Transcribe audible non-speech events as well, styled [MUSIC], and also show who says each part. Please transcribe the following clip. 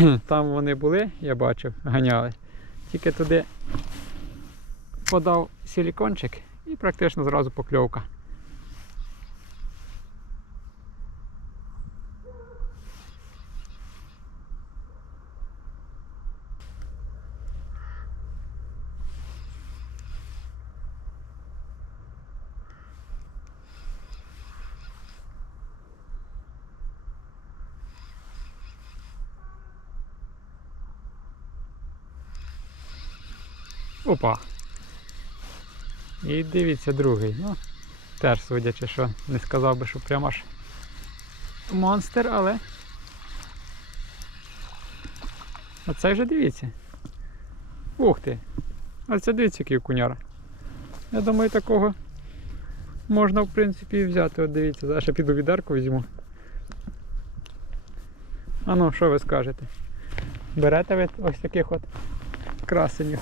Speaker 1: [CLEARS THROAT] Там вони були, я бачив, ганяли. Тільки туди подав силікончик і практично зразу покльовка. Опа. І дивіться другий. Ну, теж судячи, що не сказав би, що прямо аж монстр, але. Оце вже дивіться. Ух ти! Оце дивіться, який окуняра. Я думаю, такого можна в принципі і взяти. От дивіться, зараз я піду відерку візьму. А ну, що ви скажете? Берете ви ось таких от красенів?